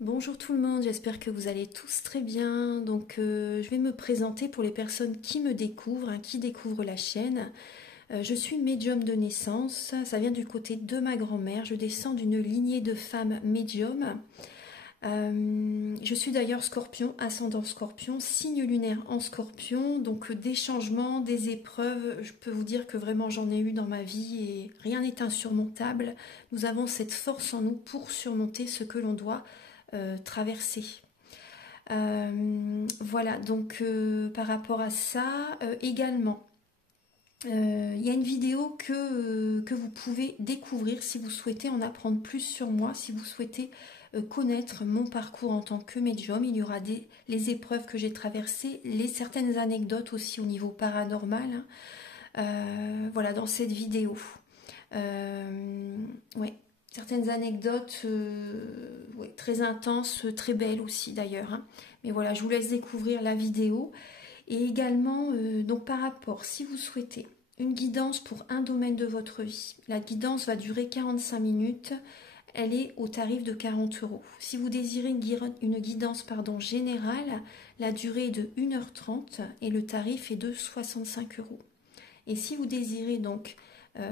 Bonjour tout le monde, j'espère que vous allez tous très bien. Je vais me présenter pour les personnes qui me découvrent, qui découvrent la chaîne. Je suis médium de naissance, ça vient du côté de ma grand-mère. Je descends d'une lignée de femmes médiums. Je suis d'ailleurs scorpion, ascendant scorpion, signe lunaire en scorpion. Donc des changements, des épreuves, je peux vous dire que vraiment j'en ai eu dans ma vie et rien n'est insurmontable. Nous avons cette force en nous pour surmonter ce que l'on doit traverser. Voilà, par rapport à ça, également, il y a une vidéo que vous pouvez découvrir si vous souhaitez en apprendre plus sur moi, si vous souhaitez connaître mon parcours en tant que médium. Il y aura les épreuves que j'ai traversées, certaines anecdotes aussi au niveau paranormal, voilà, dans cette vidéo. Ouais. Certaines anecdotes ouais, très intenses, très belles aussi d'ailleurs. Mais voilà, je vous laisse découvrir la vidéo. Et également, donc par rapport, si vous souhaitez une guidance pour un domaine de votre vie, la guidance va durer 45 minutes. Elle est au tarif de 40 €. Si vous désirez une guidance générale, la durée est de 1h30 et le tarif est de 65 €. Et si vous désirez donc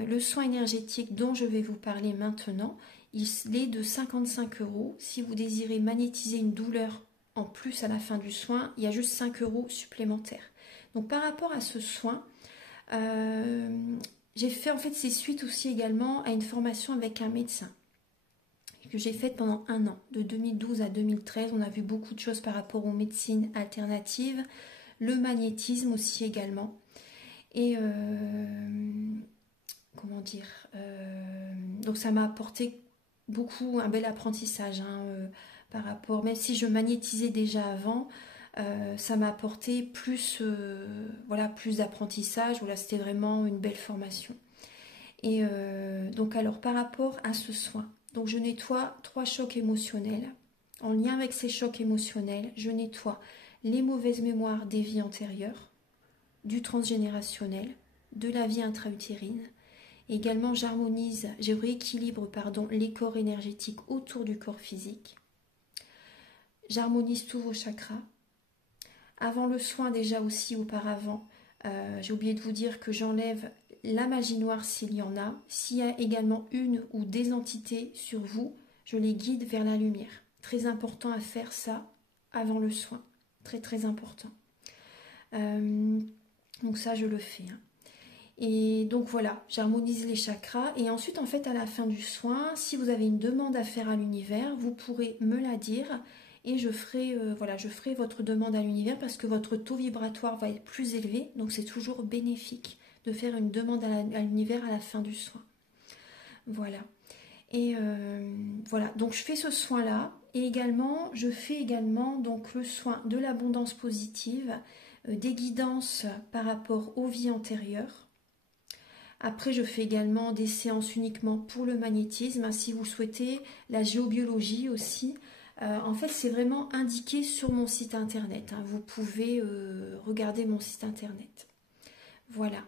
le soin énergétique dont je vais vous parler maintenant, il est de 55 €. Si vous désirez magnétiser une douleur en plus à la fin du soin, il y a juste 5 € supplémentaires. Donc par rapport à ce soin, j'ai fait en fait c'est suite aussi également à une formation avec un médecin que j'ai faite pendant un an, de 2012 à 2013. On a vu beaucoup de choses par rapport aux médecines alternatives, le magnétisme aussi également. Et comment dire, donc ça m'a apporté beaucoup, un bel apprentissage par rapport, même si je magnétisais déjà avant, ça m'a apporté plus, voilà, plus d'apprentissage. Voilà, c'était vraiment une belle formation. Et donc alors par rapport à ce soin, donc je nettoie 3 chocs émotionnels. En lien avec ces chocs émotionnels, je nettoie les mauvaises mémoires des vies antérieures, du transgénérationnel, de la vie intra-utérine. Également, je rééquilibre les corps énergétiques autour du corps physique. J'harmonise tous vos chakras. Avant le soin, déjà aussi auparavant, j'ai oublié de vous dire que j'enlève la magie noire s'il y en a. S'il y a également une ou des entités sur vous, je les guide vers la lumière. Très important à faire ça avant le soin. Très très important. Donc ça, je le fais. Et donc voilà, j'harmonise les chakras. Et ensuite, en fait, à la fin du soin, si vous avez une demande à faire à l'univers, vous pourrez me la dire. Et je ferai votre demande à l'univers parce que votre taux vibratoire va être plus élevé. Donc c'est toujours bénéfique de faire une demande à l'univers à la fin du soin. Voilà. Et voilà, donc je fais ce soin-là. Et également, je fais également donc le soin de l'abondance positive, des guidances par rapport aux vies antérieures. Après, je fais également des séances uniquement pour le magnétisme, si vous souhaitez, la géobiologie aussi. En fait, c'est vraiment indiqué sur mon site internet. Vous pouvez regarder mon site internet. Voilà.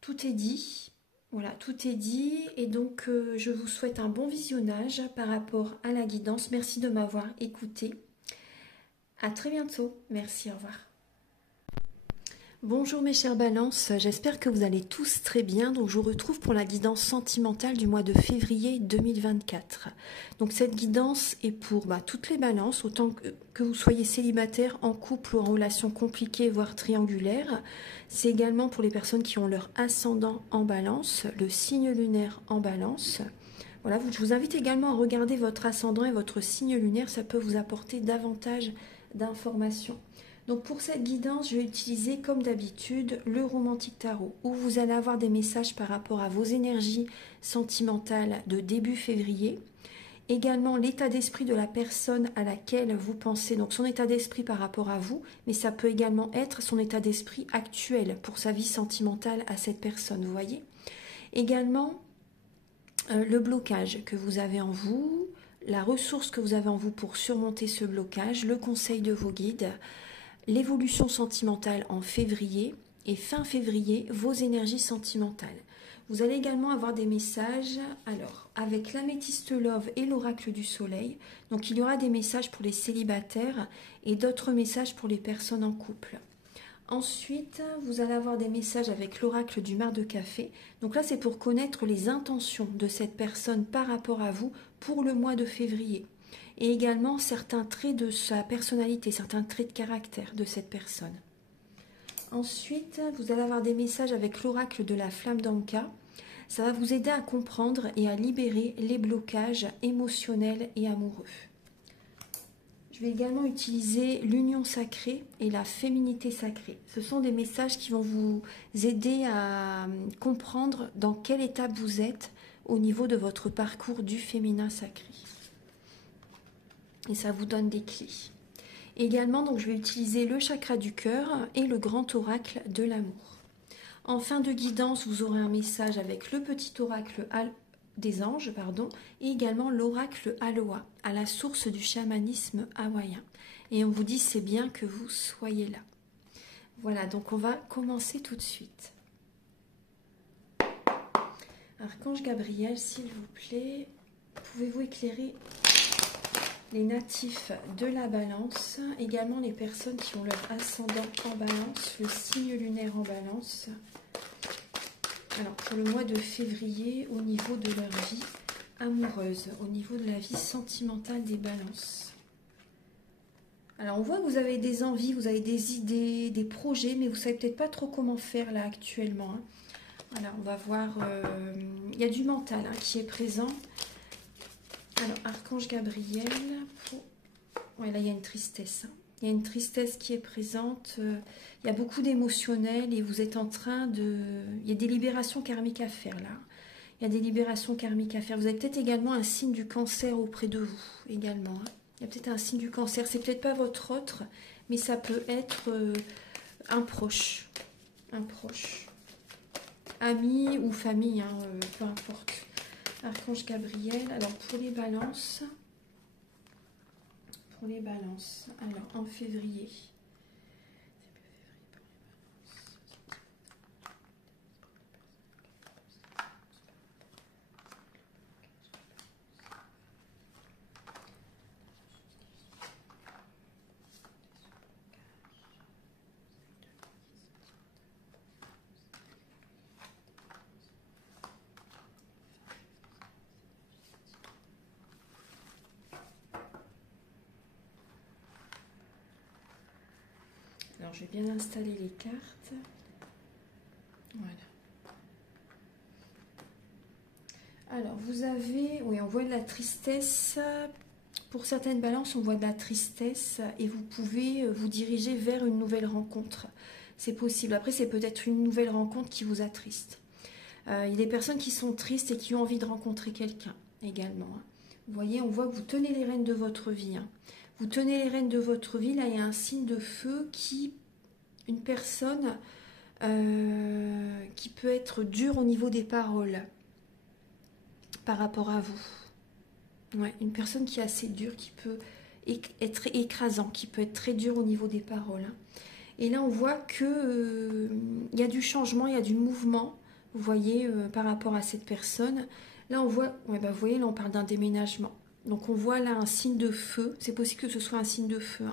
Tout est dit. Voilà, tout est dit. Et donc, je vous souhaite un bon visionnage par rapport à la guidance. Merci de m'avoir écouté. À très bientôt. Merci, au revoir. Bonjour mes chères balances, j'espère que vous allez tous très bien. Donc je vous retrouve pour la guidance sentimentale du mois de février 2024. Donc cette guidance est pour toutes les balances, autant que vous soyez célibataire, en couple ou en relation compliquée, voire triangulaire. C'est également pour les personnes qui ont leur ascendant en balance, le signe lunaire en balance. Voilà, je vous invite également à regarder votre ascendant et votre signe lunaire, ça peut vous apporter davantage d'informations. Donc pour cette guidance, je vais utiliser comme d'habitude le Romantique Tarot, où vous allez avoir des messages par rapport à vos énergies sentimentales de début février. Également l'état d'esprit de la personne à laquelle vous pensez, donc son état d'esprit par rapport à vous, mais ça peut également être son état d'esprit actuel pour sa vie sentimentale à cette personne, vous voyez. Également le blocage que vous avez en vous, la ressource que vous avez en vous pour surmonter ce blocage, le conseil de vos guides, l'évolution sentimentale en février et fin février, vos énergies sentimentales. Vous allez également avoir des messages, alors, avec l'améthyste love et l'oracle du soleil. Donc, il y aura des messages pour les célibataires et d'autres messages pour les personnes en couple. Ensuite, vous allez avoir des messages avec l'oracle du mar de café. Donc là, c'est pour connaître les intentions de cette personne par rapport à vous pour le mois de février. Et également certains traits de sa personnalité, certains traits de caractère de cette personne. Ensuite, vous allez avoir des messages avec l'oracle de la flamme d'Anka. Ça va vous aider à comprendre et à libérer les blocages émotionnels et amoureux. Je vais également utiliser l'union sacrée et la féminité sacrée. Ce sont des messages qui vont vous aider à comprendre dans quelle étape vous êtes au niveau de votre parcours du féminin sacré. Et ça vous donne des clés. Également, donc, je vais utiliser le chakra du cœur et le grand oracle de l'amour. En fin de guidance, vous aurez un message avec le petit oracle des anges, et également l'oracle Aloha, à la source du chamanisme hawaïen. Et on vous dit c'est bien que vous soyez là. Voilà, donc on va commencer tout de suite. Archange Gabriel, s'il vous plaît, pouvez-vous éclairer les natifs de la balance, également les personnes qui ont leur ascendant en balance, le signe lunaire en balance. Alors, pour le mois de février, au niveau de leur vie amoureuse, au niveau de la vie sentimentale des balances. Alors, on voit que vous avez des envies, vous avez des idées, des projets, mais vous ne savez peut-être pas trop comment faire là actuellement. Alors, on va voir, il y a du mental qui est présent. Alors, Archange Gabriel, ouais, là il y a une tristesse. Il y a une tristesse qui est présente, il y a beaucoup d'émotionnel et vous êtes en train de... Il y a des libérations karmiques à faire là. Il y a des libérations karmiques à faire. Vous avez peut-être également un signe du cancer auprès de vous, également. Il y a peut-être un signe du cancer. C'est peut-être pas votre autre, mais ça peut être un proche. Un proche. Ami ou famille, peu importe. Archange Gabriel. Alors, pour les balances... alors en février. Alors, je vais bien installer les cartes. Voilà. Alors, vous avez... Oui, on voit de la tristesse. Pour certaines balances, on voit de la tristesse et vous pouvez vous diriger vers une nouvelle rencontre. C'est possible. Après, c'est peut-être une nouvelle rencontre qui vous attriste. Il y a des personnes qui sont tristes et qui ont envie de rencontrer quelqu'un également. Vous voyez, on voit que vous tenez les rênes de votre vie. Vous tenez les rênes de votre vie. Là, il y a un signe de feu qui... Une personne qui peut être dure au niveau des paroles par rapport à vous. Ouais, une personne qui est assez dure, qui peut être écrasant, qui peut être très dur au niveau des paroles. Et là, on voit que y a du changement, il y a du mouvement, vous voyez, par rapport à cette personne. Là, on voit, ouais, bah, vous voyez, là, on parle d'un déménagement. Donc, on voit là un signe de feu. C'est possible que ce soit un signe de feu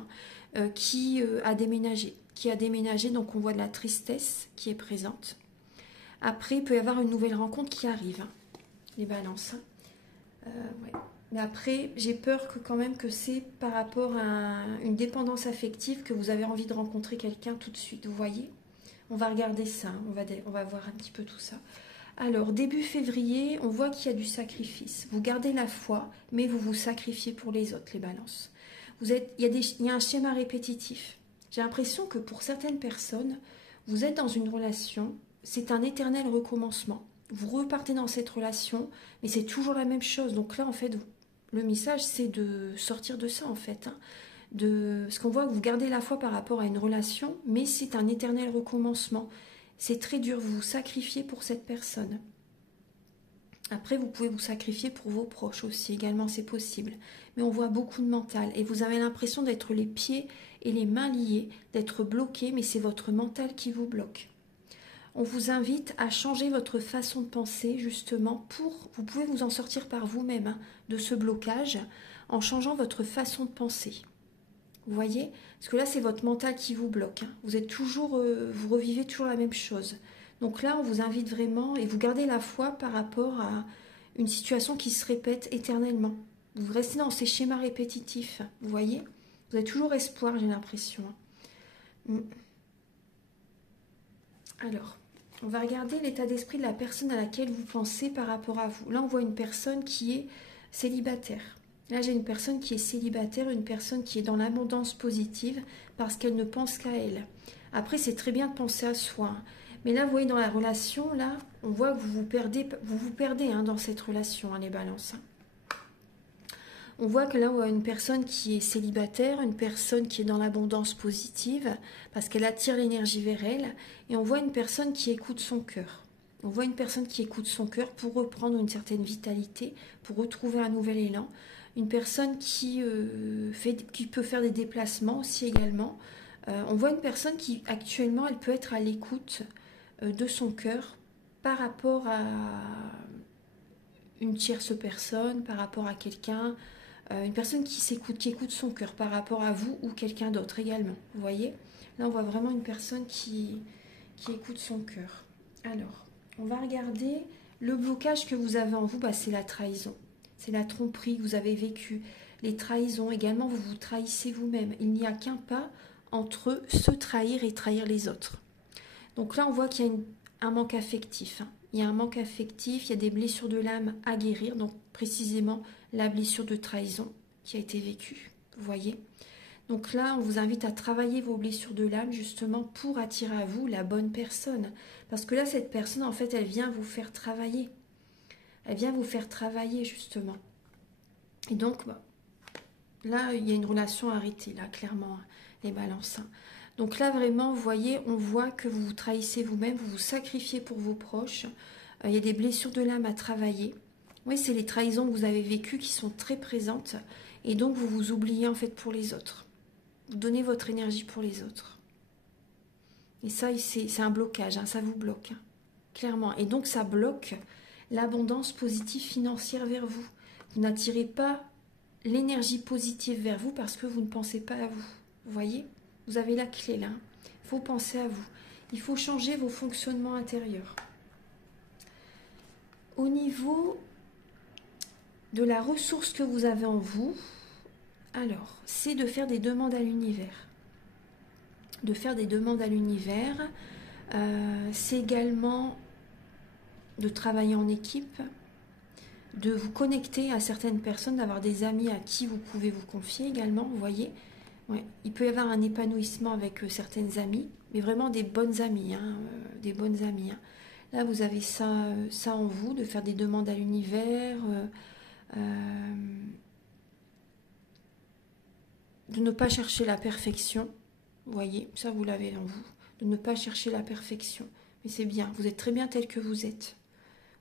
qui a déménagé. Donc on voit de la tristesse qui est présente. Après, il peut y avoir une nouvelle rencontre qui arrive, les balances. Ouais. Mais après, j'ai peur que quand même que c'est par rapport à une dépendance affective que vous avez envie de rencontrer quelqu'un tout de suite, vous voyez. On va regarder ça, on va voir un petit peu tout ça. Alors, début février, on voit qu'il y a du sacrifice. Vous gardez la foi, mais vous vous sacrifiez pour les autres, les balances. Il y a un schéma répétitif. J'ai l'impression que pour certaines personnes, vous êtes dans une relation, c'est un éternel recommencement. Vous repartez dans cette relation, mais c'est toujours la même chose. Donc là, en fait, le message, c'est de sortir de ça, en fait. Parce qu'on voit que vous gardez la foi par rapport à une relation, mais c'est un éternel recommencement. C'est très dur, vous vous sacrifiez pour cette personne. Après, vous pouvez vous sacrifier pour vos proches aussi, également, c'est possible. Mais on voit beaucoup de mental. Et vous avez l'impression d'être les pieds et les mains liés, d'être bloqué, mais c'est votre mental qui vous bloque. On vous invite à changer votre façon de penser, justement, vous pouvez vous en sortir par vous-même hein, de ce blocage en changeant votre façon de penser. Vous voyez? Parce que là, c'est votre mental qui vous bloque. Hein. Vous êtes toujours, vous revivez toujours la même chose. Donc là, on vous invite vraiment, et vous gardez la foi par rapport à une situation qui se répète éternellement. Vous restez dans ces schémas répétitifs. Vous voyez? Vous avez toujours espoir, j'ai l'impression. Alors, on va regarder l'état d'esprit de la personne à laquelle vous pensez par rapport à vous. Là, on voit une personne qui est célibataire. Là, j'ai une personne qui est célibataire, une personne qui est dans l'abondance positive parce qu'elle ne pense qu'à elle. Après, c'est très bien de penser à soi. Hein. Mais là, vous voyez, dans la relation, là, on voit que vous vous perdez hein, dans cette relation, hein, les balances. Hein. On voit que là, on voit une personne qui est célibataire, une personne qui est dans l'abondance positive, parce qu'elle attire l'énergie vers elle, et on voit une personne qui écoute son cœur. On voit une personne qui écoute son cœur pour reprendre une certaine vitalité, pour retrouver un nouvel élan. Une personne qui peut faire des déplacements aussi également. On voit une personne qui, actuellement, elle peut être à l'écoute de son cœur par rapport à une tierce personne, par rapport à quelqu'un, une personne qui s'écoute, qui écoute son cœur par rapport à vous ou quelqu'un d'autre également. Vous voyez? Là, on voit vraiment une personne qui écoute son cœur. Alors, on va regarder le blocage que vous avez en vous, c'est la trahison. C'est la tromperie que vous avez vécue. Les trahisons, également, vous vous trahissez vous-même. Il n'y a qu'un pas entre se trahir et trahir les autres. Donc là, on voit qu'il y a un manque affectif. Hein. Il y a un manque affectif, il y a des blessures de l'âme à guérir, donc précisément la blessure de trahison qui a été vécue. Vous voyez? Donc là, on vous invite à travailler vos blessures de l'âme justement pour attirer à vous la bonne personne. Parce que là, cette personne, en fait, elle vient vous faire travailler. Elle vient vous faire travailler justement. Et donc, là, il y a une relation arrêtée, là, clairement, hein, les balances. Hein. Donc là, vraiment, vous voyez, on voit que vous vous trahissez vous-même, vous vous sacrifiez pour vos proches. Il y a des blessures de l'âme à travailler. Oui, c'est les trahisons que vous avez vécues qui sont très présentes. Et donc, vous vous oubliez en fait pour les autres. Vous donnez votre énergie pour les autres. Et ça, c'est un blocage, hein, ça vous bloque, hein, clairement. Et donc, ça bloque l'abondance positive financière vers vous. Vous n'attirez pas l'énergie positive vers vous parce que vous ne pensez pas à vous. Vous voyez? Vous avez la clé là. Il faut penser à vous. Il faut changer vos fonctionnements intérieurs. Au niveau de la ressource que vous avez en vous, alors, c'est de faire des demandes à l'univers. De faire des demandes à l'univers. C'est également de travailler en équipe, de vous connecter à certaines personnes, d'avoir des amis à qui vous pouvez vous confier également, vous voyez. Ouais. Il peut y avoir un épanouissement avec certaines amies, mais vraiment des bonnes amies, hein, des bonnes amies. Hein. Là, vous avez ça en vous, de faire des demandes à l'univers, de ne pas chercher la perfection, vous voyez, ça vous l'avez en vous, de ne pas chercher la perfection. Mais c'est bien, vous êtes très bien tel que vous êtes.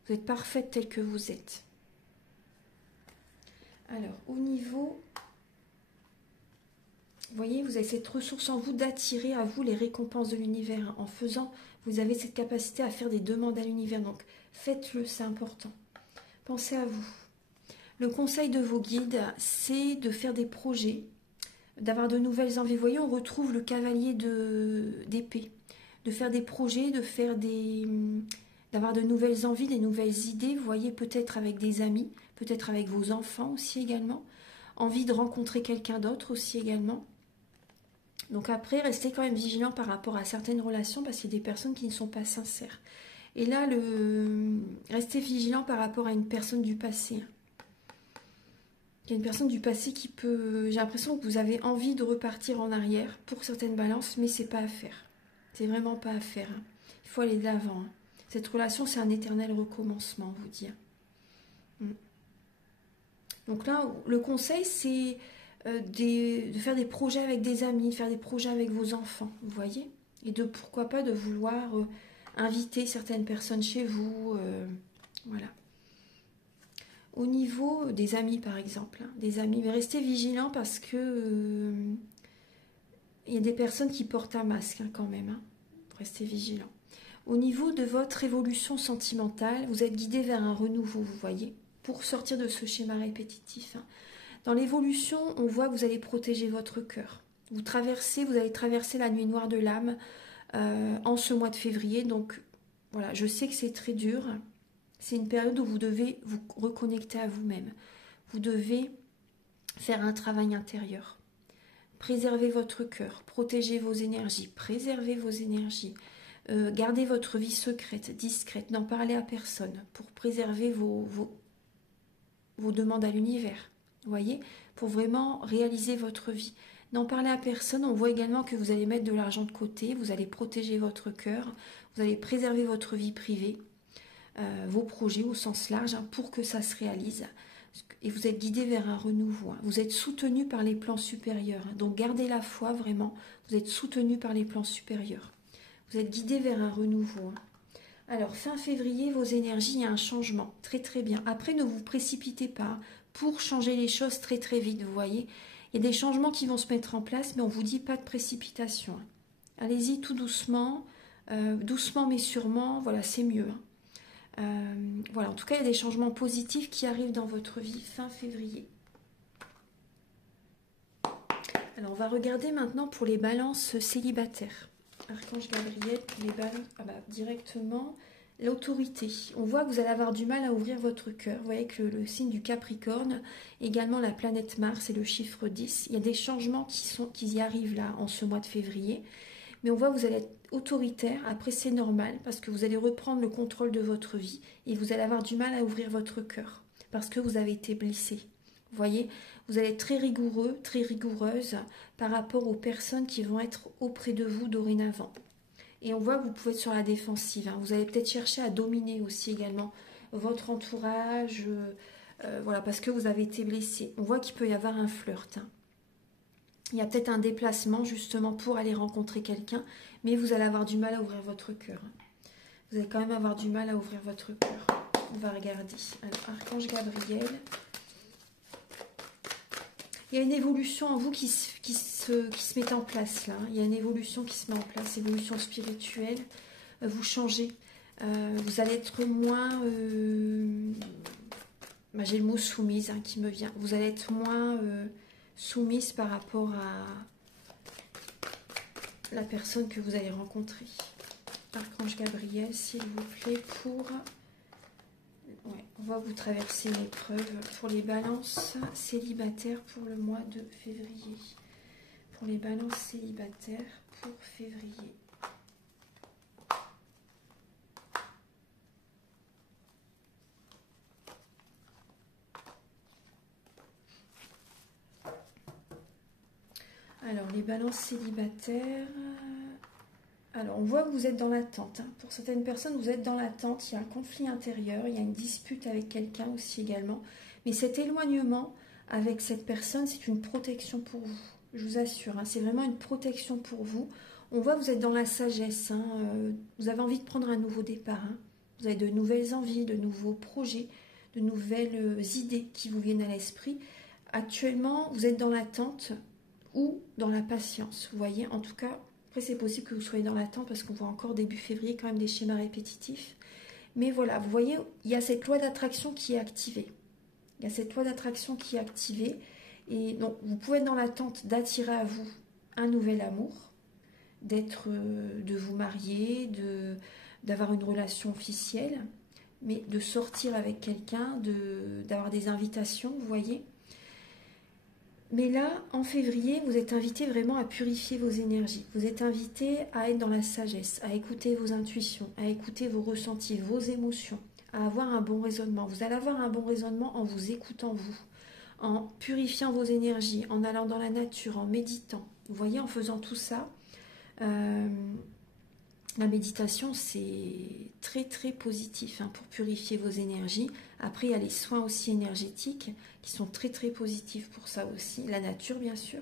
Vous êtes parfaite tel que vous êtes. Alors, au niveau... Vous voyez, vous avez cette ressource en vous d'attirer à vous les récompenses de l'univers. En faisant, vous avez cette capacité à faire des demandes à l'univers. Donc, faites-le, c'est important. Pensez à vous. Le conseil de vos guides, c'est de faire des projets, d'avoir de nouvelles envies. Vous voyez, on retrouve le cavalier d'épée. De faire des projets, d'avoir de nouvelles envies, des nouvelles idées. Vous voyez, peut-être avec des amis, peut-être avec vos enfants aussi également. Envie de rencontrer quelqu'un d'autre aussi également. Donc après, restez quand même vigilant par rapport à certaines relations parce qu'il y a des personnes qui ne sont pas sincères. Et là, restez vigilant par rapport à une personne du passé. Il y a une personne du passé qui peut... J'ai l'impression que vous avez envie de repartir en arrière pour certaines balances, mais c'est pas à faire. C'est vraiment pas à faire. Hein. Il faut aller de l'avant. Hein. Cette relation, c'est un éternel recommencement, vous dire. Donc là, le conseil, c'est... de faire des projets avec des amis, de faire des projets avec vos enfants, vous voyez, et de pourquoi pas de vouloir inviter certaines personnes chez vous, voilà. Au niveau des amis par exemple, hein, des amis, mais restez vigilants parce que il y a des personnes qui portent un masque hein, quand même, hein. Restez vigilants. Au niveau de votre évolution sentimentale, vous êtes guidé vers un renouveau, vous voyez, pour sortir de ce schéma répétitif. Dans l'évolution, on voit que vous allez protéger votre cœur. Vous allez traverser la nuit noire de l'âme en ce mois de février. Donc voilà, je sais que c'est très dur. C'est une période où vous devez vous reconnecter à vous-même. Vous devez faire un travail intérieur. Préservez votre cœur, protégez vos énergies, préservez vos énergies. Gardez votre vie secrète, discrète, n'en parlez à personne pour préserver vos demandes à l'univers. Vous voyez, pour vraiment réaliser votre vie. N'en parlez à personne. On voit également que vous allez mettre de l'argent de côté, vous allez protéger votre cœur, vous allez préserver votre vie privée, vos projets au sens large pour que ça se réalise. Et vous êtes guidé vers un renouveau. Vous êtes soutenu par les plans supérieurs. Donc gardez la foi vraiment. Vous êtes soutenu par les plans supérieurs. Vous êtes guidé vers un renouveau. Alors fin février, vos énergies, il y a un changement. Très très bien. Après, ne vous précipitez pas pour changer les choses très très vite. Vous voyez, il y a des changements qui vont se mettre en place, mais on vous dit pas de précipitation. Allez-y tout doucement. Doucement mais sûrement. Voilà, c'est mieux. Voilà, en tout cas, il y a des changements positifs qui arrivent dans votre vie fin février. Alors, on va regarder maintenant pour les balances célibataires. Archange Gabriel, les balances, directement, l'autorité. On voit que vous allez avoir du mal à ouvrir votre cœur. Vous voyez que le signe du Capricorne, également la planète Mars et le chiffre 10, il y a des changements qui y arrivent là en ce mois de février. Mais on voit que vous allez être autoritaire. Après, c'est normal parce que vous allez reprendre le contrôle de votre vie et vous allez avoir du mal à ouvrir votre cœur parce que vous avez été blessé. Vous voyez, vous allez être très rigoureux, très rigoureuse par rapport aux personnes qui vont être auprès de vous dorénavant. Et on voit que vous pouvez être sur la défensive. Vous allez peut-être chercher à dominer aussi également votre entourage, voilà, parce que vous avez été blessé. On voit qu'il peut y avoir un flirt. Il y a peut-être un déplacement justement pour aller rencontrer quelqu'un, mais vous allez avoir du mal à ouvrir votre cœur. Vous allez quand même avoir du mal à ouvrir votre cœur. On va regarder. Alors, Archange Gabriel. Il y a une évolution en vous qui se met en place là. Il y a une évolution qui se met en place, évolution spirituelle. Vous changez. Vous allez être moins... j'ai le mot soumise qui me vient. Vous allez être moins... soumise par rapport à la personne que vous allez rencontrer. Archange Gabriel, s'il vous plaît, pour... Ouais, on va vous traverser une épreuve pour les balances célibataires pour le mois de février. Pour les balances célibataires pour février. Alors, les balances célibataires... Alors, on voit que vous êtes dans l'attente. Pour certaines personnes, vous êtes dans l'attente. Il y a un conflit intérieur, il y a une dispute avec quelqu'un aussi également. Mais cet éloignement avec cette personne, c'est une protection pour vous. Je vous assure, c'est vraiment une protection pour vous. On voit que vous êtes dans la sagesse. Vous avez envie de prendre un nouveau départ. Vous avez de nouvelles envies, de nouveaux projets, de nouvelles idées qui vous viennent à l'esprit. Actuellement, vous êtes dans l'attente ou dans la patience. Vous voyez, en tout cas... Après, c'est possible que vous soyez dans l'attente parce qu'on voit encore début février quand même des schémas répétitifs. Mais voilà, vous voyez, il y a cette loi d'attraction qui est activée. Il y a cette loi d'attraction qui est activée. Et donc, vous pouvez être dans l'attente d'attirer à vous un nouvel amour, de vous marier, d'avoir une relation officielle, mais de sortir avec quelqu'un, d'avoir des invitations, vous voyez. Mais là, en février, vous êtes invité vraiment à purifier vos énergies. Vous êtes invité à être dans la sagesse, à écouter vos intuitions, à écouter vos ressentis, vos émotions, à avoir un bon raisonnement. Vous allez avoir un bon raisonnement en vous écoutant vous, en purifiant vos énergies, en allant dans la nature, en méditant. Vous voyez, en faisant tout ça, la méditation, c'est très très positif pour purifier vos énergies. Après, il y a les soins aussi énergétiques qui sont très très positifs pour ça aussi. La nature, bien sûr.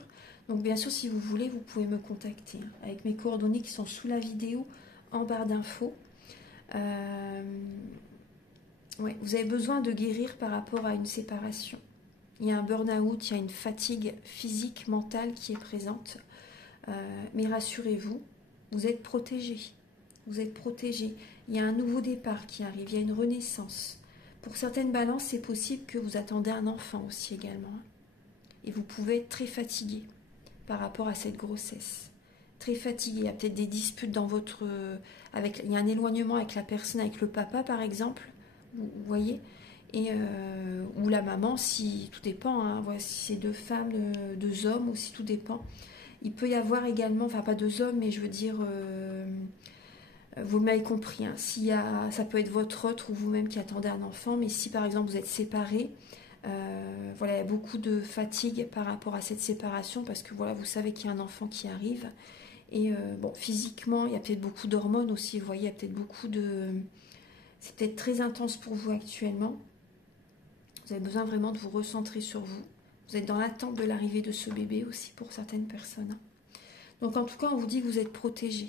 Donc, bien sûr, si vous voulez, vous pouvez me contacter avec mes coordonnées qui sont sous la vidéo, en barre d'infos. Ouais, vous avez besoin de guérir par rapport à une séparation. Il y a un burn-out, il y a une fatigue physique, mentale qui est présente. Mais rassurez-vous, vous êtes protégé. vous êtes protégé. Il y a un nouveau départ qui arrive, il y a une renaissance. Pour certaines balances, c'est possible que vous attendez un enfant aussi également. Et vous pouvez être très fatigué par rapport à cette grossesse. Très fatigué, il y a peut-être des disputes dans votre... il y a un éloignement avec la personne, avec le papa par exemple, vous voyez, et ou la maman, si tout dépend, hein, voilà, si c'est deux femmes, deux hommes aussi, tout dépend. Il peut y avoir également, enfin pas deux hommes, mais je veux dire, vous m'avez compris, hein, ça peut être votre autre ou vous-même qui attendez un enfant, mais si par exemple vous êtes séparés, voilà, il y a beaucoup de fatigue par rapport à cette séparation parce que voilà, vous savez qu'il y a un enfant qui arrive et bon, physiquement, il y a peut-être beaucoup d'hormones aussi, vous voyez, il y a peut-être beaucoup de... C'est peut-être très intense pour vous actuellement. Vous avez besoin vraiment de vous recentrer sur vous. Vous êtes dans l'attente de l'arrivée de ce bébé aussi pour certaines personnes. Donc en tout cas, on vous dit que vous êtes protégé.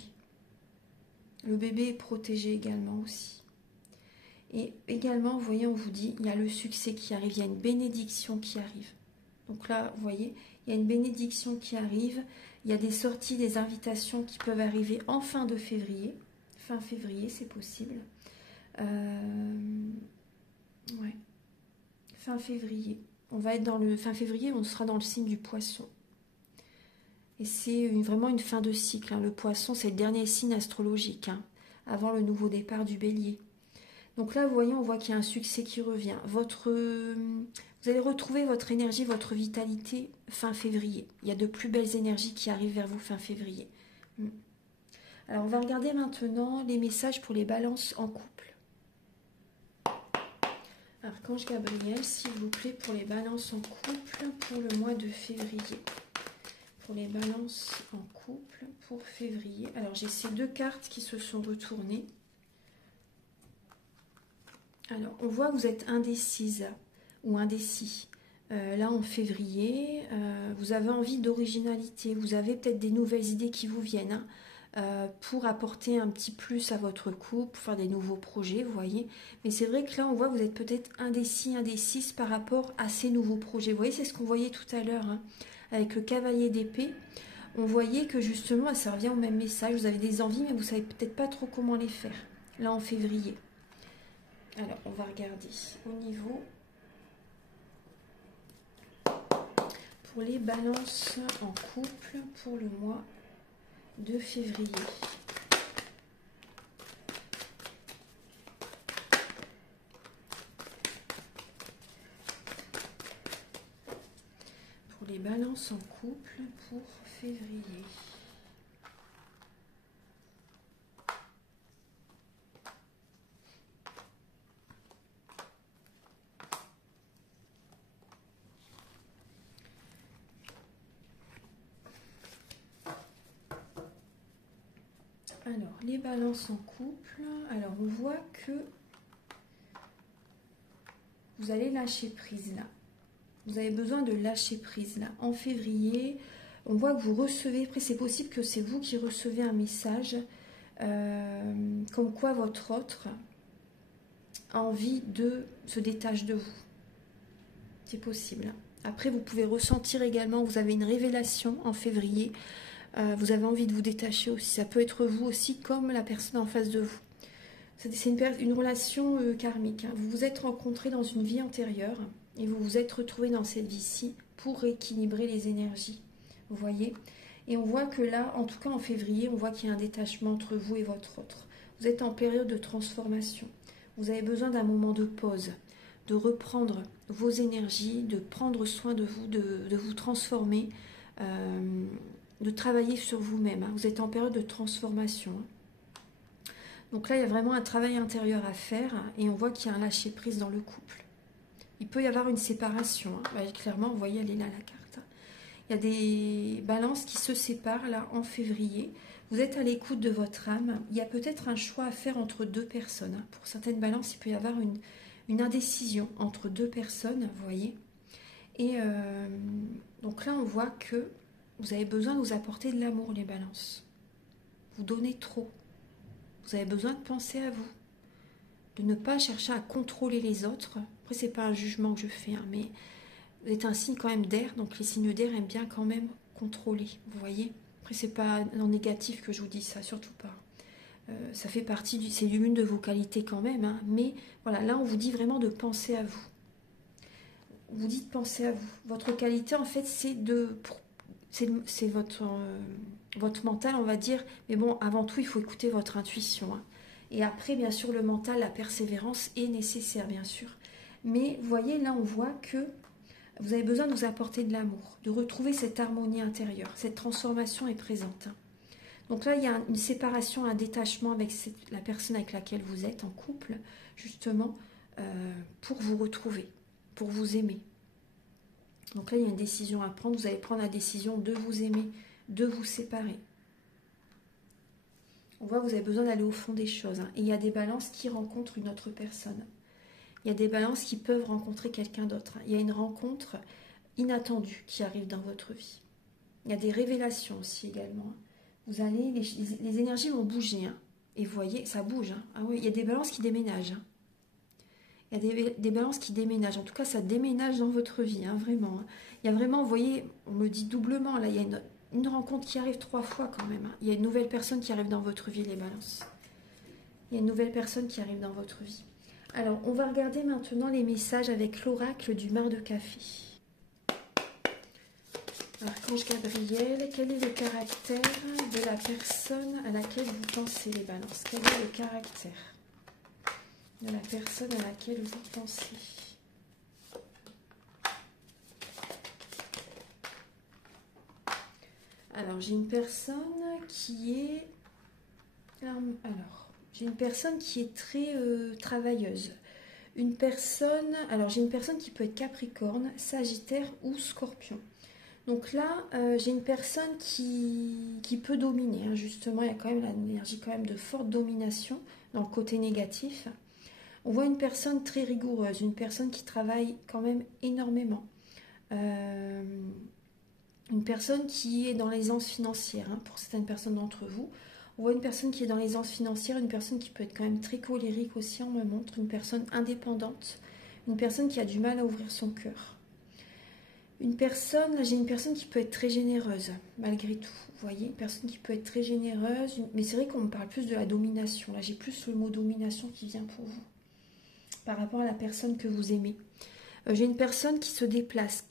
Le bébé est protégé également aussi. Et également, vous voyez, on vous dit, il y a le succès qui arrive, il y a une bénédiction qui arrive. Donc là, vous voyez, il y a une bénédiction qui arrive, il y a des sorties, des invitations qui peuvent arriver en fin de février. Fin février, c'est possible. Ouais. Fin février. On va être dans le fin février, on sera dans le signe du poisson. Et c'est vraiment une fin de cycle. Hein. Le poisson, c'est le dernier signe astrologique, hein, avant le nouveau départ du bélier. Donc là, vous voyez, on voit qu'il y a un succès qui revient. Vous allez retrouver votre énergie, votre vitalité fin février. Il y a de plus belles énergies qui arrivent vers vous fin février. Alors, on va regarder maintenant les messages pour les balances en couple. Archange Gabriel, s'il vous plaît, pour les balances en couple pour le mois de février. Pour les balances en couple pour février. Alors, j'ai ces deux cartes qui se sont retournées. Alors, on voit que vous êtes indécise ou indécis. Là, en février, vous avez envie d'originalité. Vous avez peut-être des nouvelles idées qui vous viennent pour apporter un petit plus à votre couple, pour faire des nouveaux projets, vous voyez. Mais c'est vrai que là, on voit que vous êtes peut-être indécis, indécise par rapport à ces nouveaux projets. Vous voyez, c'est ce qu'on voyait tout à l'heure, hein, avec le cavalier d'épée. On voyait que justement, ça revient au même message. Vous avez des envies, mais vous ne savez peut-être pas trop comment les faire. Là, en février. Alors, on va regarder au niveau pour les balances en couple pour le mois de février. Pour les balances en couple pour février. Alors, les balances en couple, alors on voit que vous allez lâcher prise là. Vous avez besoin de lâcher prise là. En février, on voit que vous recevez, après c'est possible que c'est vous qui recevez un message comme quoi votre autre a envie de se détacher de vous. C'est possible. Après, vous pouvez ressentir également, vous avez une révélation en février. Vous avez envie de vous détacher aussi. Ça peut être vous aussi comme la personne en face de vous. C'est une relation karmique. Hein. Vous vous êtes rencontrés dans une vie antérieure et vous vous êtes retrouvés dans cette vie-ci pour rééquilibrer les énergies. Vous voyez? Et on voit que là, en tout cas en février, on voit qu'il y a un détachement entre vous et votre autre. Vous êtes en période de transformation. Vous avez besoin d'un moment de pause, de reprendre vos énergies, de prendre soin de vous, de vous transformer, de travailler sur vous-même. Hein. Vous êtes en période de transformation. Hein. Donc là, il y a vraiment un travail intérieur à faire et on voit qu'il y a un lâcher-prise dans le couple. Il peut y avoir une séparation. Hein. Bah, clairement, vous voyez, elle est là, la carte. Il y a des balances qui se séparent là en février. Vous êtes à l'écoute de votre âme. Il y a peut-être un choix à faire entre deux personnes. Hein. Pour certaines balances, il peut y avoir une indécision entre deux personnes, vous voyez. Et donc là, on voit que vous avez besoin de vous apporter de l'amour, les balances. Vous donnez trop. Vous avez besoin de penser à vous. De ne pas chercher à contrôler les autres. Après, c'est pas un jugement que je fais, hein, mais vous êtes un signe quand même d'air. Donc, les signes d'air aiment bien quand même contrôler. Vous voyez? Après, c'est pas en négatif que je vous dis ça, surtout pas. ça fait partie c'est l'une de vos qualités quand même, hein, mais voilà, là on vous dit vraiment de penser à vous. Vous dites penser à vous. Votre qualité en fait c'est votre mental, on va dire, mais bon, avant tout il faut écouter votre intuition, hein. Et après bien sûr le mental, la persévérance est nécessaire bien sûr. Mais vous voyez là on voit que vous avez besoin de vous apporter de l'amour, de retrouver cette harmonie intérieure, cette transformation est présente, hein. Donc là, il y a une séparation, un détachement avec la personne avec laquelle vous êtes en couple, justement, pour vous retrouver, pour vous aimer. Donc là, il y a une décision à prendre. Vous allez prendre la décision de vous aimer, de vous séparer. On voit que vous avez besoin d'aller au fond des choses, hein. Et il y a des balances qui rencontrent une autre personne. Il y a des balances qui peuvent rencontrer quelqu'un d'autre, hein. Il y a une rencontre inattendue qui arrive dans votre vie. Il y a des révélations aussi également, hein. Vous allez, les énergies vont bouger, hein. Et vous voyez, ça bouge, hein. Ah oui, il y a des balances qui déménagent, hein. Il y a des balances qui déménagent. En tout cas, ça déménage dans votre vie, hein, vraiment, hein. Il y a vraiment, vous voyez, on me dit doublement, là, il y a une rencontre qui arrive 3 fois quand même, hein. Il y a une nouvelle personne qui arrive dans votre vie, les balances. Il y a une nouvelle personne qui arrive dans votre vie. Alors, on va regarder maintenant les messages avec l'oracle du mar de café. Archange Gabriel, quel est le caractère de la personne à laquelle vous pensez, les balances? Quel est le caractère de la personne à laquelle vous pensez? Alors, j'ai une personne qui est... Alors, j'ai une personne qui est très travailleuse. Une personne... Alors, j'ai une personne qui peut être Capricorne, Sagittaire ou Scorpion. Donc là, j'ai une personne qui peut dominer, hein, justement, il y a quand même l'énergie quand même de forte domination dans le côté négatif. On voit une personne très rigoureuse, une personne qui travaille quand même énormément. Une personne qui est dans l'aisance financière, hein, pour certaines personnes d'entre vous. On voit une personne qui est dans l'aisance financière, une personne qui peut être quand même très colérique aussi, on me montre, une personne indépendante, une personne qui a du mal à ouvrir son cœur. Une personne, j'ai une personne qui peut être très généreuse, malgré tout. Vous voyez, une personne qui peut être très généreuse. Mais c'est vrai qu'on me parle plus de la domination. Là, j'ai plus le mot domination qui vient pour vous. Par rapport à la personne que vous aimez. J'ai une personne qui se déplace.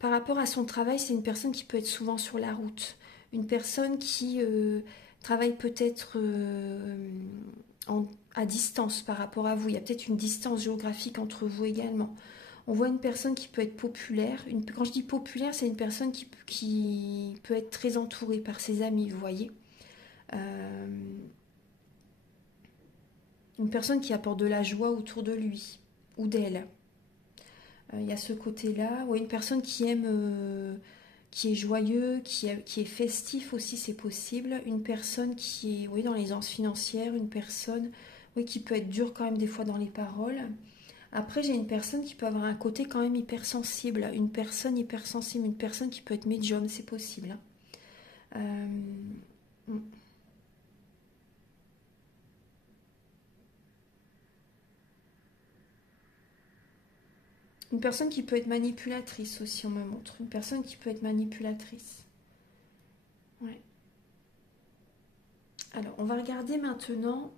Par rapport à son travail, c'est une personne qui peut être souvent sur la route. Une personne qui travaille peut-être à distance par rapport à vous. Il y a peut-être une distance géographique entre vous également. On voit une personne qui peut être populaire. Quand je dis populaire, c'est une personne qui peut être très entourée par ses amis, vous voyez. Une personne qui apporte de la joie autour de lui ou d'elle. Il y a ce côté-là. Ou une personne qui aime, qui est joyeux, qui est festif aussi, c'est possible. Une personne qui est, oui, dans l'aisance financière. Une personne, oui, qui peut être dure quand même des fois dans les paroles. Après, j'ai une personne qui peut avoir un côté quand même hypersensible. Une personne hypersensible, une personne qui peut être médium, c'est possible. Une personne qui peut être manipulatrice aussi, on me montre. Une personne qui peut être manipulatrice. Ouais. Alors, on va regarder maintenant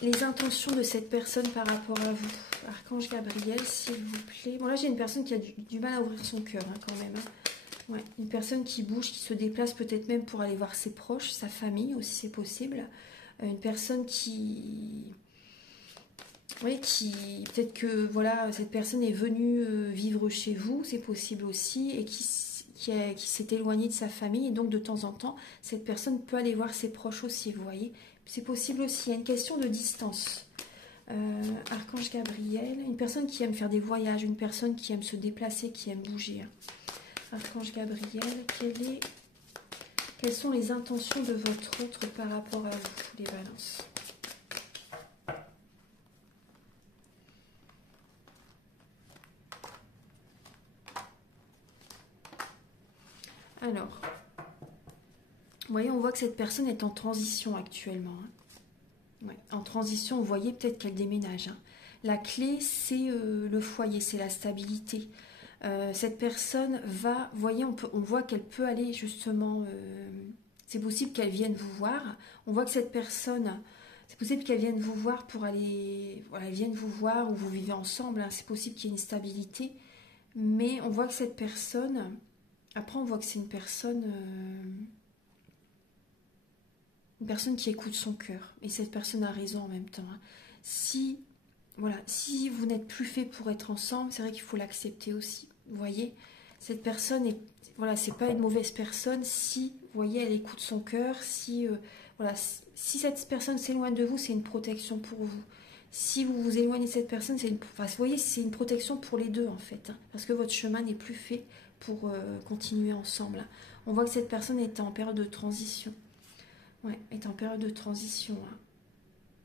les intentions de cette personne par rapport à vous. Archange Gabriel, s'il vous plaît. Bon, là, j'ai une personne qui a du mal à ouvrir son cœur, hein, quand même, hein. Ouais. Une personne qui bouge, qui se déplace peut-être même pour aller voir ses proches, sa famille aussi, c'est possible. Une personne qui... Oui, peut-être que voilà, cette personne est venue vivre chez vous, c'est possible aussi, et qui s'est éloignée de sa famille. Et donc, de temps en temps, cette personne peut aller voir ses proches aussi, vous voyez. C'est possible aussi. Il y a une question de distance. Archange Gabriel, une personne qui aime faire des voyages, une personne qui aime se déplacer, qui aime bouger. Archange Gabriel, quelles sont les intentions de votre autre par rapport à vous, les balances? Alors, vous voyez, on voit que cette personne est en transition actuellement, hein. Ouais, en transition, vous voyez peut-être qu'elle déménage, hein. La clé, c'est le foyer, c'est la stabilité. Cette personne va, vous voyez, on voit qu'elle peut aller justement... C'est possible qu'elle vienne vous voir. On voit que cette personne, c'est possible qu'elle vienne vous voir pour aller... Voilà, elle vienne vous voir ou vous vivez ensemble. Hein. C'est possible qu'il y ait une stabilité. Mais on voit que cette personne... Après, on voit que c'est une personne qui écoute son cœur. Et cette personne a raison en même temps. Hein. Si, voilà, si vous n'êtes plus fait pour être ensemble, c'est vrai qu'il faut l'accepter aussi. Vous voyez, cette personne est... Voilà, c'est pas une mauvaise personne si, vous voyez, elle écoute son cœur. Si, voilà, si cette personne s'éloigne de vous, c'est une protection pour vous. Si vous vous éloignez de cette personne, c'est une... Enfin, vous voyez, c'est une protection pour les deux, en fait. Hein, parce que votre chemin n'est plus fait pour continuer ensemble. On voit que cette personne est en période de transition. Ouais, est en période de transition. Hein,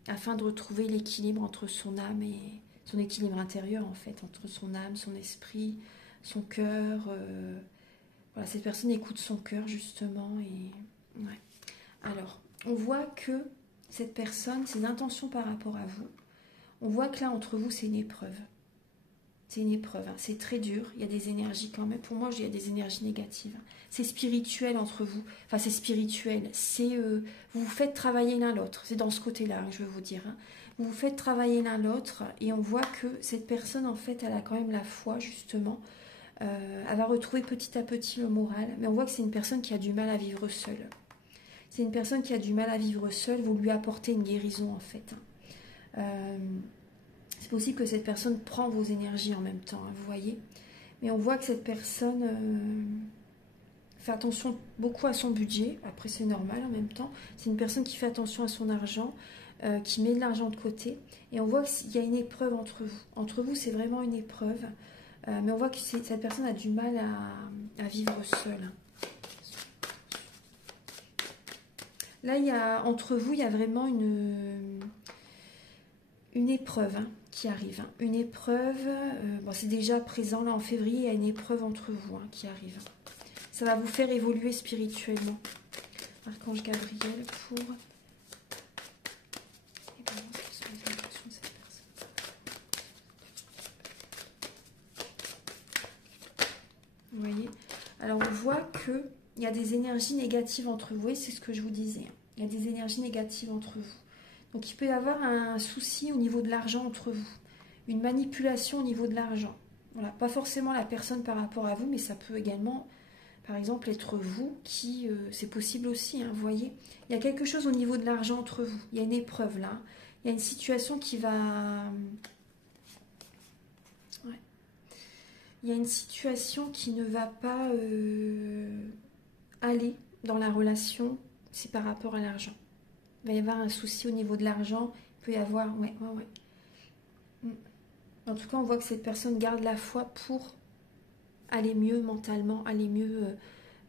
afin de retrouver l'équilibre entre son âme et son équilibre intérieur, en fait. Entre son âme, son esprit, son cœur. Voilà, cette personne écoute son cœur, justement. Et... Ouais. Alors, on voit que cette personne, ses intentions par rapport à vous, on voit que là, entre vous, c'est une épreuve. C'est une épreuve, hein. C'est très dur, il y a des énergies quand même. Pour moi, il y a des énergies négatives. C'est spirituel entre vous. Enfin, c'est spirituel. C'est vous vous faites travailler l'un l'autre. C'est dans ce côté-là, hein, je veux vous dire. Hein. Vous vous faites travailler l'un l'autre et on voit que cette personne, en fait, elle a quand même la foi, justement. Elle va retrouver petit à petit le moral. Mais on voit que c'est une personne qui a du mal à vivre seule. C'est une personne qui a du mal à vivre seule. Vous lui apportez une guérison, en fait. Hein. C'est possible que cette personne prend vos énergies en même temps, hein, vous voyez. Mais on voit que cette personne fait attention beaucoup à son budget. Après, c'est normal en même temps. C'est une personne qui fait attention à son argent, qui met de l'argent de côté. Et on voit qu'il y a une épreuve entre vous. Entre vous, c'est vraiment une épreuve. Mais on voit que cette personne a du mal à vivre seule. Là, entre vous, il y a vraiment une épreuve. Hein, qui arrive. Hein. Une épreuve, bon, c'est déjà présent là en février, il y a une épreuve entre vous hein, qui arrive. Ça va vous faire évoluer spirituellement. Archange Gabriel pour... Vous voyez? Alors on voit qu'il y a des énergies négatives entre vous, et c'est ce que je vous disais. Hein. Il y a des énergies négatives entre vous. Donc il peut y avoir un souci au niveau de l'argent entre vous. Une manipulation au niveau de l'argent. Voilà, pas forcément la personne par rapport à vous, mais ça peut également, par exemple, être vous qui... c'est possible aussi, hein, vous voyez. Il y a quelque chose au niveau de l'argent entre vous. Il y a une épreuve là. Il y a une situation qui va... Ouais. Il y a une situation qui ne va pas aller dans la relation, c'est par rapport à l'argent. Il va y avoir un souci au niveau de l'argent. Il peut y avoir... Ouais. En tout cas, on voit que cette personne garde la foi pour aller mieux mentalement, aller mieux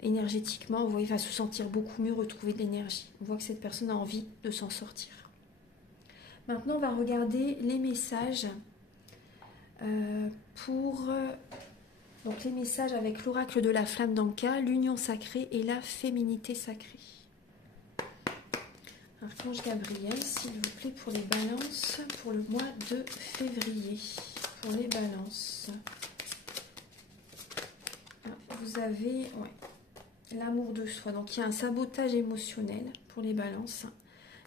énergétiquement. Vous voyez, il va se sentir beaucoup mieux, retrouver de l'énergie. On voit que cette personne a envie de s'en sortir. Maintenant, on va regarder les messages donc les messages avec l'oracle de la flamme d'Anka, l'union sacrée et la féminité sacrée. Archange Gabriel, s'il vous plaît, pour les balances, pour le mois de février. Pour les balances. Vous avez l'amour de soi. Donc, il y a un sabotage émotionnel pour les balances.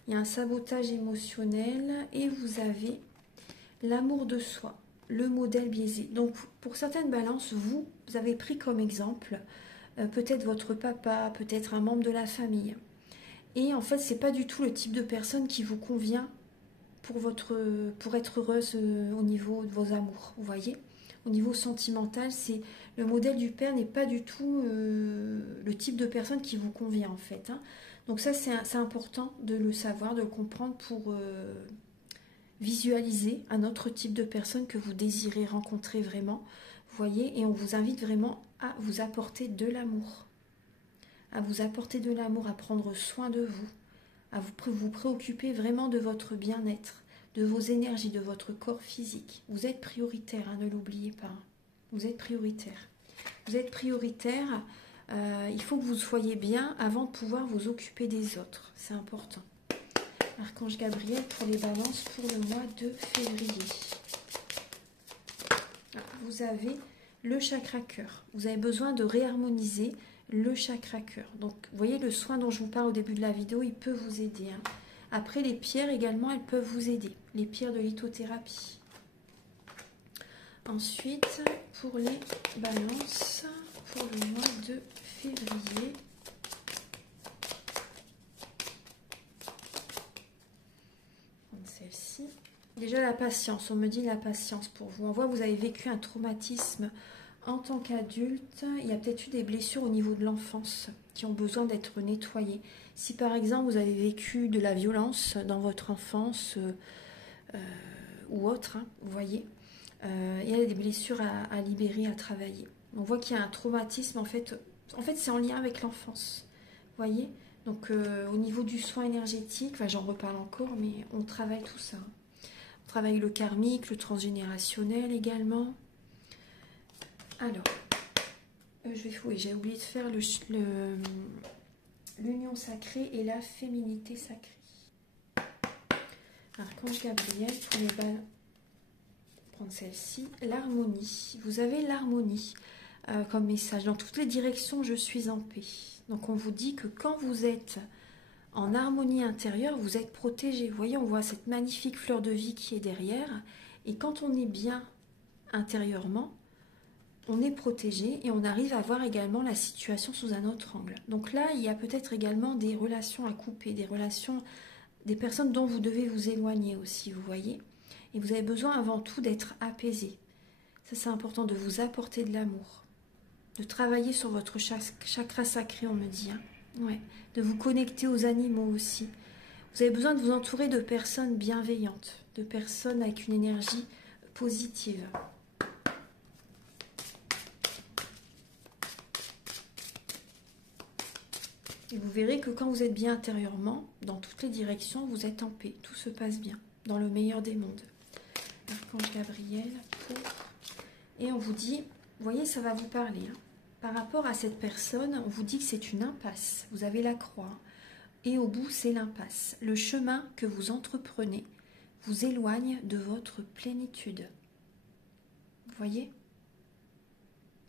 Il y a un sabotage émotionnel et vous avez l'amour de soi, le modèle biaisé. Donc, pour certaines balances, vous avez pris comme exemple peut-être votre papa, peut-être un membre de la famille. Et en fait, c'est pas du tout le type de personne qui vous convient pour être heureuse au niveau de vos amours. Vous voyez, au niveau sentimental, c'est le modèle du père n'est pas du tout le type de personne qui vous convient en fait. Hein. Donc ça, c'est important de le savoir, de le comprendre pour visualiser un autre type de personne que vous désirez rencontrer vraiment. Vous voyez, et on vous invite vraiment à vous apporter de l'amour. À vous apporter de l'amour, à prendre soin de vous, à vous préoccuper vraiment de votre bien-être, de vos énergies, de votre corps physique. Vous êtes prioritaire, hein, ne l'oubliez pas. Vous êtes prioritaire. Vous êtes prioritaire, il faut que vous soyez bien avant de pouvoir vous occuper des autres. C'est important. Archange Gabriel pour les balances pour le mois de février. Vous avez le chakra cœur. Vous avez besoin de réharmoniser le chakra cœur. Donc, vous voyez, le soin dont je vous parle au début de la vidéo, il peut vous aider. Hein. Après, les pierres également, elles peuvent vous aider. Les pierres de lithothérapie. Ensuite, pour les balances, pour le mois de février. Celle-ci. Déjà la patience, on me dit la patience pour vous. On voit que vous avez vécu un traumatisme en tant qu'adulte. Il y a peut-être eu des blessures au niveau de l'enfance qui ont besoin d'être nettoyées. Si par exemple vous avez vécu de la violence dans votre enfance ou autre, hein, vous voyez, il y a des blessures à libérer, à travailler. On voit qu'il y a un traumatisme, en fait c'est en lien avec l'enfance, vous voyez. Donc au niveau du soin énergétique, enfin, j'en reparle encore, mais on travaille tout ça. On travaille le karmique, le transgénérationnel également. Alors, oui, j'ai oublié de faire l'union sacrée et la féminité sacrée. Archange Gabriel, pour les balles, prendre celle-ci, l'harmonie. Vous avez l'harmonie comme message. Dans toutes les directions, je suis en paix. Donc on vous dit que quand vous êtes en harmonie intérieure, vous êtes protégé. Vous voyez, on voit cette magnifique fleur de vie qui est derrière. Et quand on est bien intérieurement, on est protégé et on arrive à voir également la situation sous un autre angle. Donc là, il y a peut-être également des relations à couper, des personnes dont vous devez vous éloigner aussi, vous voyez. Et vous avez besoin avant tout d'être apaisé. Ça, c'est important, de vous apporter de l'amour, de travailler sur votre chakra sacré, on me dit. Hein. Ouais. De vous connecter aux animaux aussi. Vous avez besoin de vous entourer de personnes bienveillantes, de personnes avec une énergie positive. Et vous verrez que quand vous êtes bien intérieurement, dans toutes les directions, vous êtes en paix. Tout se passe bien, dans le meilleur des mondes. Archange Gabriel. Et on vous dit, vous voyez, ça va vous parler. Hein. Par rapport à cette personne, on vous dit que c'est une impasse. Vous avez la croix. Et au bout, c'est l'impasse. Le chemin que vous entreprenez vous éloigne de votre plénitude. Vous voyez?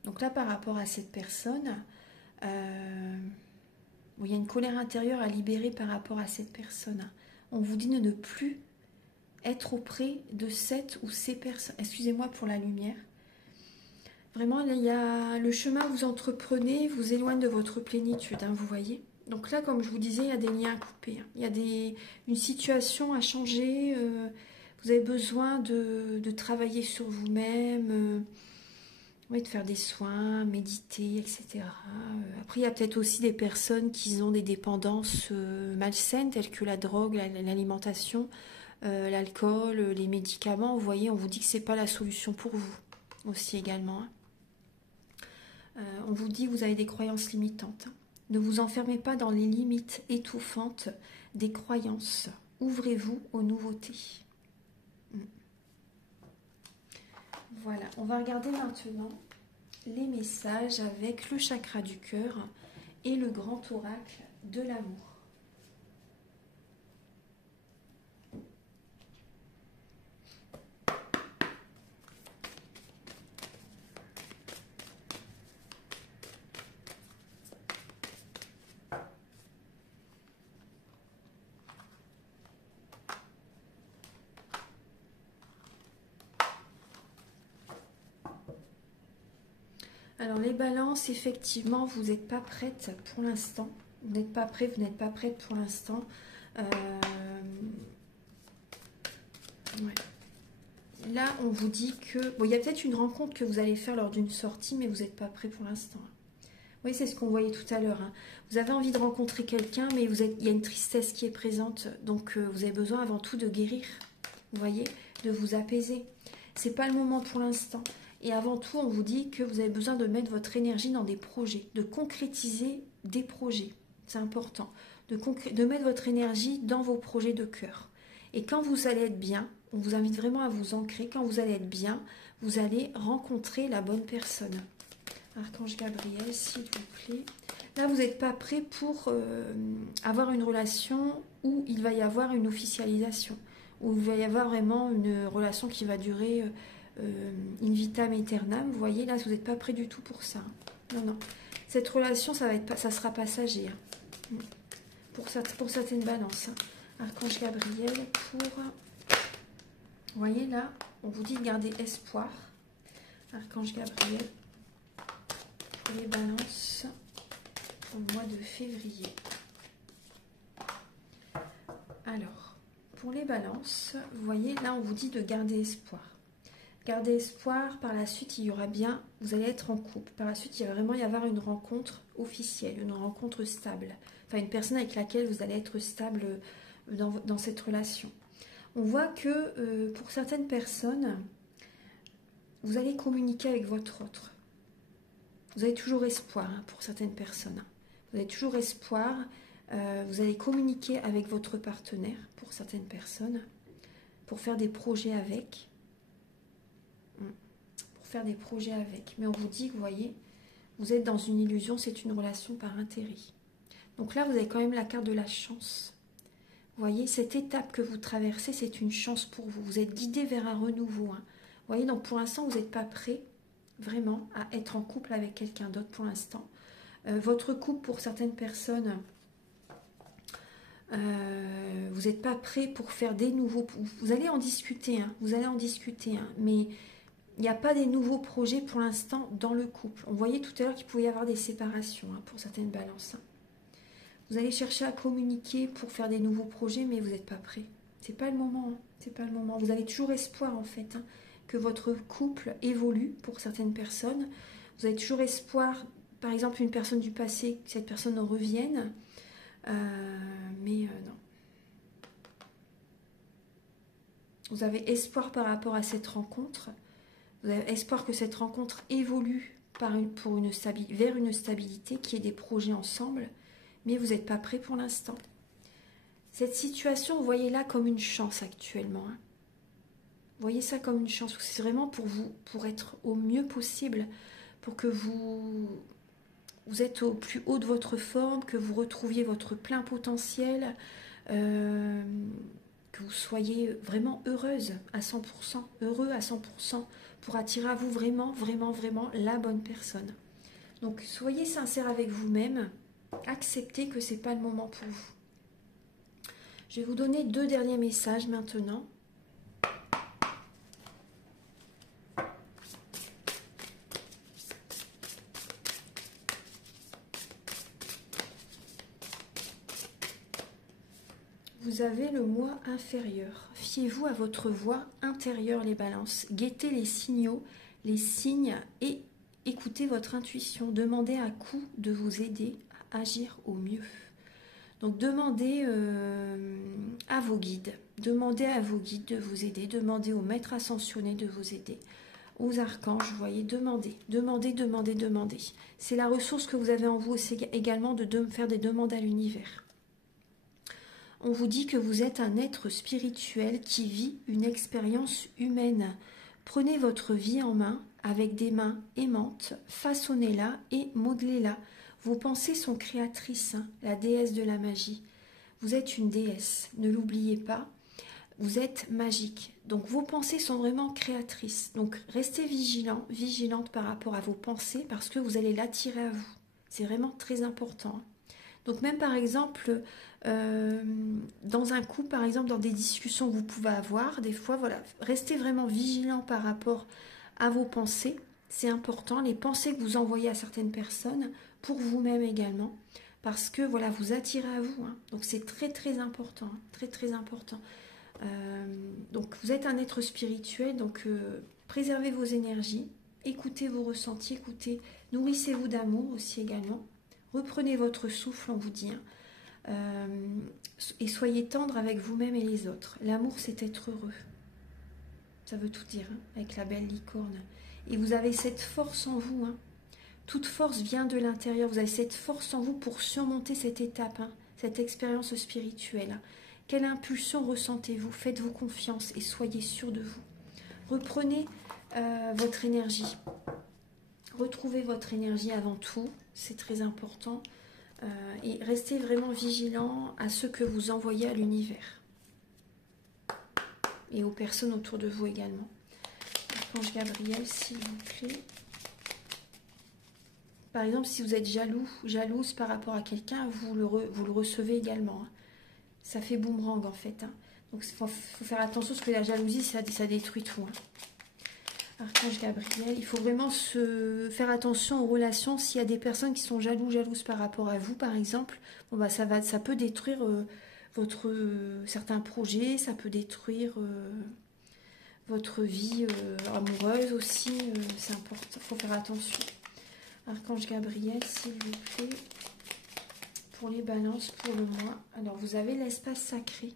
Donc là, par rapport à cette personne, il y a une colère intérieure à libérer par rapport à cette personne. On vous dit de ne plus être auprès de cette ou ces personnes. Excusez-moi pour la lumière. Vraiment, il y a le chemin que vous entreprenez vous éloigne de votre plénitude, hein, vous voyez. Donc là, comme je vous disais, il y a des liens à couper. Hein. Il y a une situation à changer. Vous avez besoin de travailler sur vous-même. Oui, de faire des soins, méditer, etc. Après, il y a peut-être aussi des personnes qui ont des dépendances malsaines, telles que la drogue, l'alimentation, l'alcool, les médicaments. Vous voyez, on vous dit que ce n'est pas la solution pour vous aussi également. Hein. On vous dit que vous avez des croyances limitantes. Hein. Ne vous enfermez pas dans les limites étouffantes des croyances. Ouvrez-vous aux nouveautés. Voilà, on va regarder maintenant les messages avec le chakra du cœur et le grand oracle de l'amour. Alors les balances, effectivement, vous n'êtes pas prête pour l'instant. Vous n'êtes pas prêt, vous n'êtes pas prête pour l'instant. Ouais. Là, on vous dit que... Bon, il y a peut-être une rencontre que vous allez faire lors d'une sortie, mais vous n'êtes pas prêt pour l'instant. Oui, c'est ce qu'on voyait tout à l'heure. Hein. Vous avez envie de rencontrer quelqu'un, mais il y a une tristesse qui est présente. Donc, vous avez besoin avant tout de guérir. Vous voyez, de vous apaiser. Ce n'est pas le moment pour l'instant. Et avant tout, on vous dit que vous avez besoin de mettre votre énergie dans des projets, de concrétiser des projets. C'est important. De mettre votre énergie dans vos projets de cœur. Et quand vous allez être bien, on vous invite vraiment à vous ancrer. Quand vous allez être bien, vous allez rencontrer la bonne personne. Archange Gabriel, s'il vous plaît. Là, vous n'êtes pas prêt pour avoir une relation où il va y avoir une officialisation. Où il va y avoir vraiment une relation qui va durer... in vitam aeternam, vous voyez, là, vous n'êtes pas prêt du tout pour ça. Non, non. Cette relation, ça sera passager. Hein. Pour certaines balances. Hein. Archange Gabriel pour... Vous voyez là, on vous dit de garder espoir. Archange Gabriel pour les balances au mois de février. Alors, pour les balances, vous voyez, là on vous dit de garder espoir. Gardez espoir, par la suite il y aura bien, vous allez être en couple. Par la suite il va vraiment y avoir une rencontre officielle, une rencontre stable. Enfin une personne avec laquelle vous allez être stable dans cette relation. On voit que pour certaines personnes, vous allez communiquer avec votre autre. Vous avez toujours espoir hein, pour certaines personnes. Vous avez toujours espoir. Vous allez communiquer avec votre partenaire pour certaines personnes. Pour faire des projets avec. Pour faire des projets avec. Mais on vous dit que vous voyez, vous êtes dans une illusion, c'est une relation par intérêt. Donc là, vous avez quand même la carte de la chance. Vous voyez, cette étape que vous traversez, c'est une chance pour vous. Vous êtes guidé vers un renouveau. Hein. Vous voyez, donc pour l'instant, vous n'êtes pas prêt vraiment à être en couple avec quelqu'un d'autre pour l'instant. Votre couple, pour certaines personnes, vous n'êtes pas prêt pour faire des nouveaux... Vous allez en discuter, hein, vous allez en discuter, hein, mais il n'y a pas des nouveaux projets pour l'instant dans le couple. On voyait tout à l'heure qu'il pouvait y avoir des séparations hein, pour certaines balances. Hein. Vous allez chercher à communiquer pour faire des nouveaux projets, mais vous n'êtes pas prêt. C'est pas le moment. Hein. C'est pas le moment. Vous avez toujours espoir en fait hein, que votre couple évolue pour certaines personnes. Vous avez toujours espoir, par exemple, une personne du passé, que cette personne en revienne. Non. Vous avez espoir par rapport à cette rencontre. Vous avez espoir que cette rencontre évolue vers une stabilité, qu'il y ait des projets ensemble. Mais vous n'êtes pas prêt pour l'instant. Cette situation, vous voyez là comme une chance actuellement. Hein. Vous voyez ça comme une chance. C'est vraiment pour vous, pour être au mieux possible, pour que vous êtes au plus haut de votre forme, que vous retrouviez votre plein potentiel, que vous soyez vraiment heureuse à 100%, heureux à 100%, pour attirer à vous vraiment, vraiment, vraiment la bonne personne. Donc, soyez sincère avec vous-même. Acceptez que ce n'est pas le moment pour vous. Je vais vous donner 2 derniers messages maintenant. Vous avez le moi inférieur. Fiez-vous à votre voix intérieure, les balances. Guettez les signaux, les signes et écoutez votre intuition. Demandez à coup de vous aider à agir au mieux. Donc demandez à vos guides. Demandez à vos guides de vous aider. Demandez aux maîtres ascensionnés de vous aider. Aux archanges, vous voyez, demandez, demandez, demandez, demandez. C'est la ressource que vous avez en vous aussi également de faire des demandes à l'univers. On vous dit que vous êtes un être spirituel qui vit une expérience humaine. Prenez votre vie en main avec des mains aimantes, façonnez-la et modelez-la. Vos pensées sont créatrices, hein, la déesse de la magie. Vous êtes une déesse, ne l'oubliez pas. Vous êtes magique. Donc vos pensées sont vraiment créatrices. Donc restez vigilant, vigilante par rapport à vos pensées parce que vous allez l'attirer à vous. C'est vraiment très important. Donc même par exemple, dans un couple, par exemple, dans des discussions que vous pouvez avoir, des fois, voilà, restez vraiment vigilant par rapport à vos pensées. C'est important, les pensées que vous envoyez à certaines personnes, pour vous-même également, parce que voilà, vous attirez à vous. Hein. Donc c'est très très important, hein, très très important. Donc vous êtes un être spirituel, donc préservez vos énergies, écoutez vos ressentis, nourrissez-vous d'amour aussi également. Reprenez votre souffle, on vous dit, hein, et soyez tendre avec vous-même et les autres. L'amour, c'est être heureux. Ça veut tout dire, hein, avec la belle licorne. Et vous avez cette force en vous. Hein. Toute force vient de l'intérieur. Vous avez cette force en vous pour surmonter cette étape, hein, cette expérience spirituelle. Hein. Quelle impulsion ressentez-vous? Faites-vous confiance et soyez sûr de vous. Reprenez votre énergie. Retrouvez votre énergie avant tout, c'est très important. Et restez vraiment vigilant à ce que vous envoyez à l'univers. Et aux personnes autour de vous également. Archange Gabriel, s'il vous plaît. Par exemple, si vous êtes jaloux, jalouse par rapport à quelqu'un, vous le recevez également. Hein. Ça fait boomerang en fait. Hein. Donc il faut faire attention parce que la jalousie, ça détruit tout. Hein. Archange Gabriel, il faut vraiment faire attention aux relations. S'il y a des personnes qui sont jalouses par rapport à vous, par exemple, bon bah ça peut détruire certains projets, ça peut détruire votre vie amoureuse aussi. C'est important, il faut faire attention. Archange Gabriel, s'il vous plaît, pour les balances pour le mois. Alors vous avez l'espace sacré.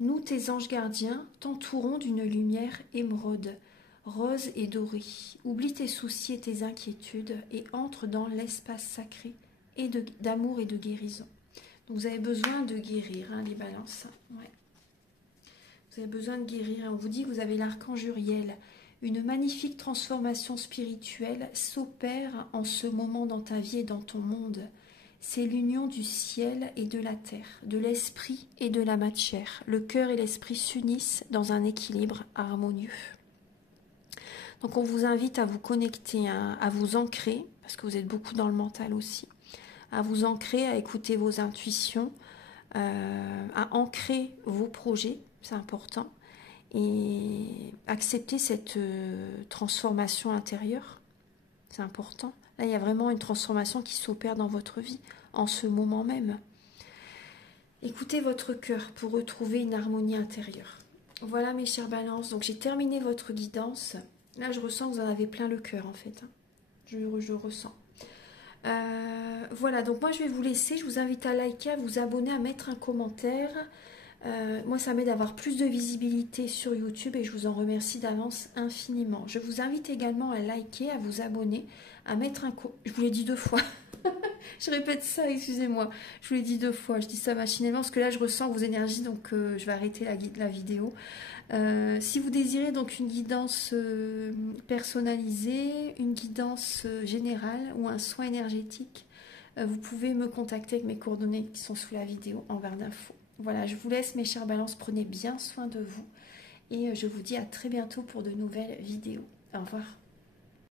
Nous, tes anges gardiens, t'entourons d'une lumière émeraude, rose et dorée. Oublie tes soucis et tes inquiétudes et entre dans l'espace sacré et d'amour et de guérison. Donc vous avez besoin de guérir, hein, les balances. Ouais. Vous avez besoin de guérir. On vous dit que vous avez l'archange Uriel. Une magnifique transformation spirituelle s'opère en ce moment dans ta vie et dans ton monde. C'est l'union du ciel et de la terre, de l'esprit et de la matière. Le cœur et l'esprit s'unissent dans un équilibre harmonieux. Donc on vous invite à vous connecter, à vous ancrer, parce que vous êtes beaucoup dans le mental aussi, à vous ancrer, à écouter vos intuitions, à ancrer vos projets, c'est important, et accepter cette transformation intérieure, c'est important. Là, il y a vraiment une transformation qui s'opère dans votre vie, en ce moment même. Écoutez votre cœur pour retrouver une harmonie intérieure. Voilà mes chères balances, donc j'ai terminé votre guidance. Là, je ressens que vous en avez plein le cœur, en fait. Je ressens. Voilà, donc moi, je vais vous laisser. Je vous invite à liker, à vous abonner, à mettre un commentaire. Moi, ça m'aide d'avoir plus de visibilité sur YouTube et je vous en remercie d'avance infiniment. Je vous invite également à liker, à vous abonner, à mettre un... Je vous l'ai dit 2 fois. Je répète ça, excusez-moi. Je vous l'ai dit 2 fois. Je dis ça machinalement parce que là, je ressens vos énergies, donc je vais arrêter la vidéo. Si vous désirez donc une guidance personnalisée, une guidance générale ou un soin énergétique, vous pouvez me contacter avec mes coordonnées qui sont sous la vidéo en barre d'infos. Voilà, je vous laisse mes chères balances, prenez bien soin de vous et je vous dis à très bientôt pour de nouvelles vidéos. Au revoir.